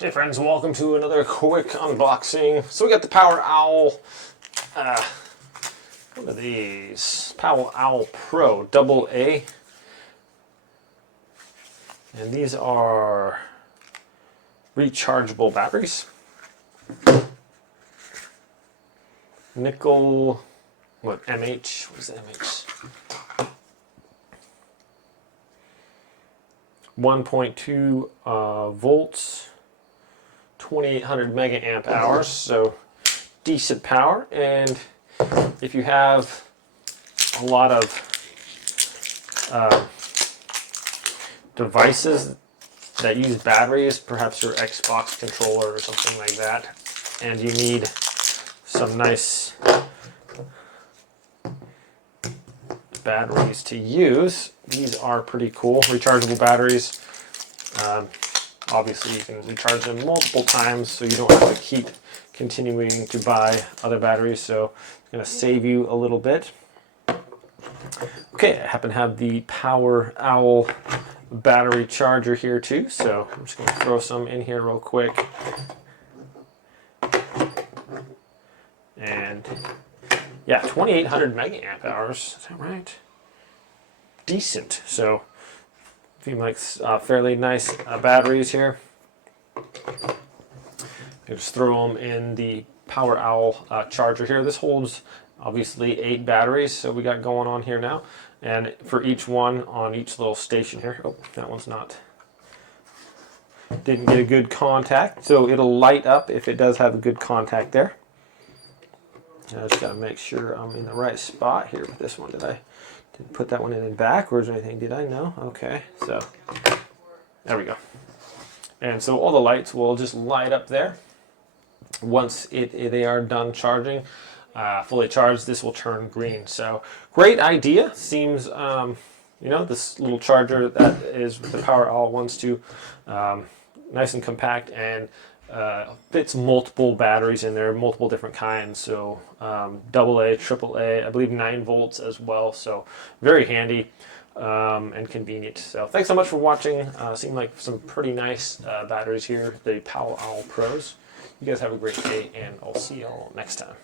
Hey friends, welcome to another quick unboxing. So we got the PowerOwl, what are these? PowerOwl Pro AA. And these are rechargeable batteries. Nickel, what, NiMH? What is NiMH? 1.2 volts. 2800 mega amp hours, so decent power. And if you have a lot of devices that use batteries, perhaps your Xbox controller or something like that, and you need some nice batteries to use, these are pretty cool. Rechargeable batteries. Obviously, you can recharge them multiple times, so you don't have to keep continuing to buy other batteries, so it's going to save you a little bit. Okay, I happen to have the PowerOwl battery charger here too, so I'm just going to throw some in here real quick. And yeah, 2800 mega amp hours, is that right? Decent. So seem like fairly nice batteries here. You just throw them in the PowerOwl charger here. This holds obviously 8 batteries, so we got going on here now. And for each one on each little station here. Oh, that one's not. Didn't get a good contact, so it'll light up if it does have a good contact there. I just gotta make sure I'm in the right spot here with this one. Did I put that one in backwards or anything? Did I? No? Okay, so there we go. And so all the lights will just light up there. Once they are done charging, fully charged, this will turn green. So great idea. Seems, you know, this little charger that is the PowerOwl wants to nice and compact and fits multiple batteries in there, multiple different kinds. So AA, AAA, I believe 9 volts as well. So very handy and convenient. So thanks so much for watching. Seem like some pretty nice batteries here, the PowerOwl Pros. You guys have a great day, and I'll see y'all next time.